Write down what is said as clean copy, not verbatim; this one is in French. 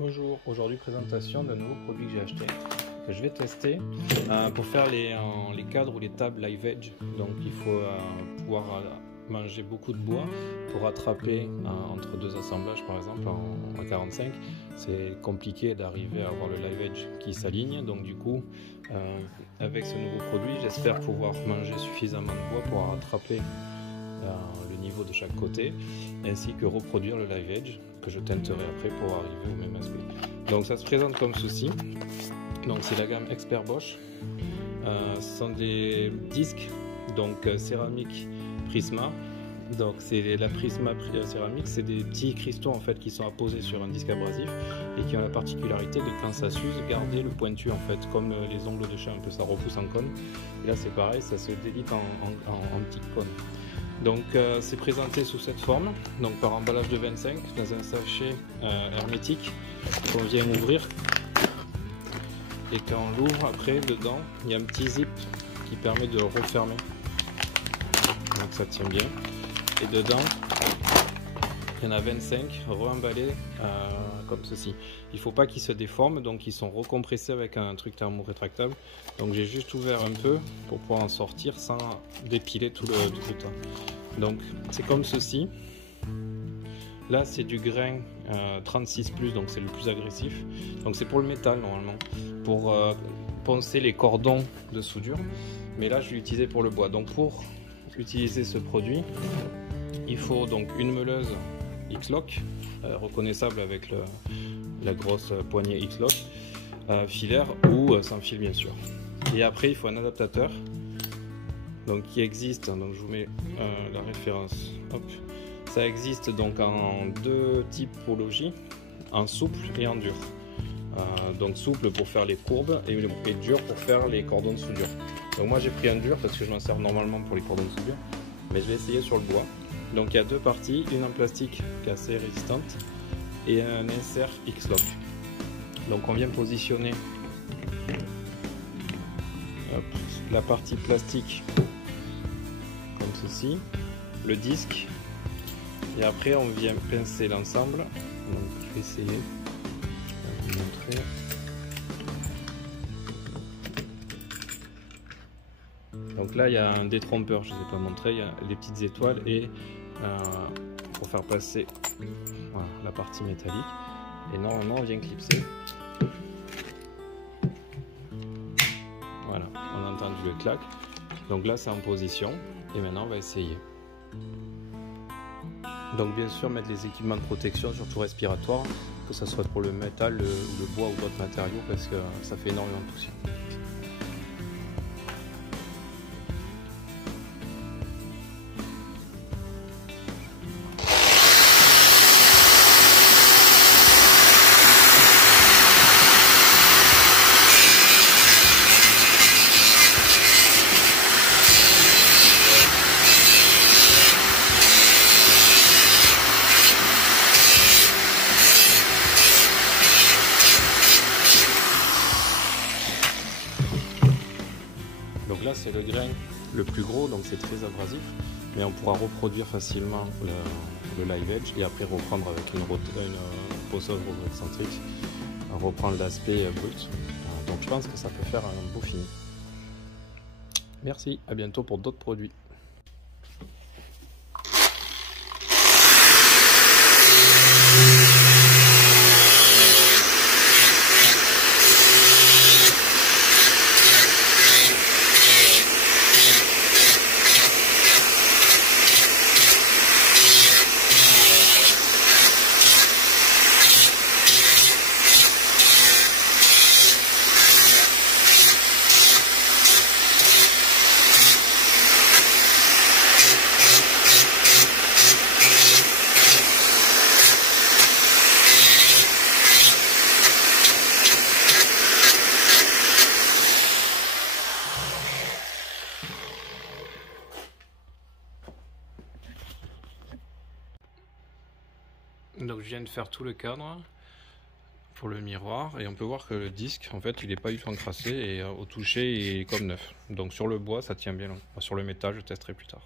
Bonjour, aujourd'hui présentation d'un nouveau produit que j'ai acheté, que je vais tester pour faire les cadres ou les tables live edge. Donc il faut pouvoir manger beaucoup de bois pour attraper entre deux assemblages par exemple en 45. C'est compliqué d'arriver à avoir le live edge qui s'aligne, donc du coup avec ce nouveau produit j'espère pouvoir manger suffisamment de bois pour attraper le niveau de chaque côté, ainsi que reproduire le live edge que je teinterai après pour arriver au même aspect. Donc ça se présente comme ceci. Donc c'est la gamme Expert Bosch. Ce sont des disques donc céramique Prisma. Donc c'est la Prisma céramique, c'est des petits cristaux en fait qui sont apposés sur un disque abrasif et qui ont la particularité de, quand ça s'use, garder le pointu en fait, comme les ongles de chat un peu, ça repousse en cône. Et là c'est pareil, ça se délite en petits cônes. Donc c'est présenté sous cette forme, donc par emballage de 25 dans un sachet hermétique qu'on vient ouvrir, et quand on l'ouvre après dedans il y a un petit zip qui permet de le refermer, donc ça tient bien, et dedans il y en a 25 re-emballés comme ceci. Il ne faut pas qu'ils se déforment, donc ils sont recompressés avec un truc thermo-rétractable. Donc j'ai juste ouvert un peu pour pouvoir en sortir sans dépiler tout le temps. Donc c'est comme ceci. Là c'est du grain 36+, donc c'est le plus agressif. Donc c'est pour le métal normalement, pour poncer les cordons de soudure. Mais là je l'ai utilisé pour le bois. Donc pour utiliser ce produit, il faut donc une meuleuse X-Lock, reconnaissable avec la grosse poignée X-Lock, filaire ou sans fil bien sûr. Et après il faut un adaptateur donc qui existe, donc je vous mets la référence. Hop. Ça existe donc en deux typologies, en souple et en dur. Donc souple pour faire les courbes et dur pour faire les cordons de soudure. Donc moi j'ai pris un dur parce que je m'en sers normalement pour les cordons de soudure, mais je vais essayer sur le bois. Donc il y a deux parties, une en plastique qui est assez résistante et un insert X-Lock. Donc on vient positionner la partie plastique comme ceci, le disque, et après on vient pincer l'ensemble. Donc je vais essayer de vous montrer. Donc là il y a un détrompeur, je ne vous ai pas montré, il y a les petites étoiles et pour faire passer voilà, la partie métallique, et normalement on vient clipser. Voilà, on a entendu le clac. Donc là c'est en position et maintenant on va essayer. Donc bien sûr mettre les équipements de protection, surtout respiratoires, que ce soit pour le métal, le bois ou d'autres matériaux, parce que ça fait énormément de poussière. Donc là c'est le grain le plus gros, donc c'est très abrasif, mais on pourra reproduire facilement le live edge et après reprendre avec une poseuse excentrique, reprendre l'aspect brut. Donc je pense que ça peut faire un beau fini. Merci, à bientôt pour d'autres produits. Donc je viens de faire tout le cadre pour le miroir et on peut voir que le disque en fait il n'est pas du tout encrassé et au toucher il est comme neuf. Donc sur le bois ça tient bien, sur le métal je testerai plus tard.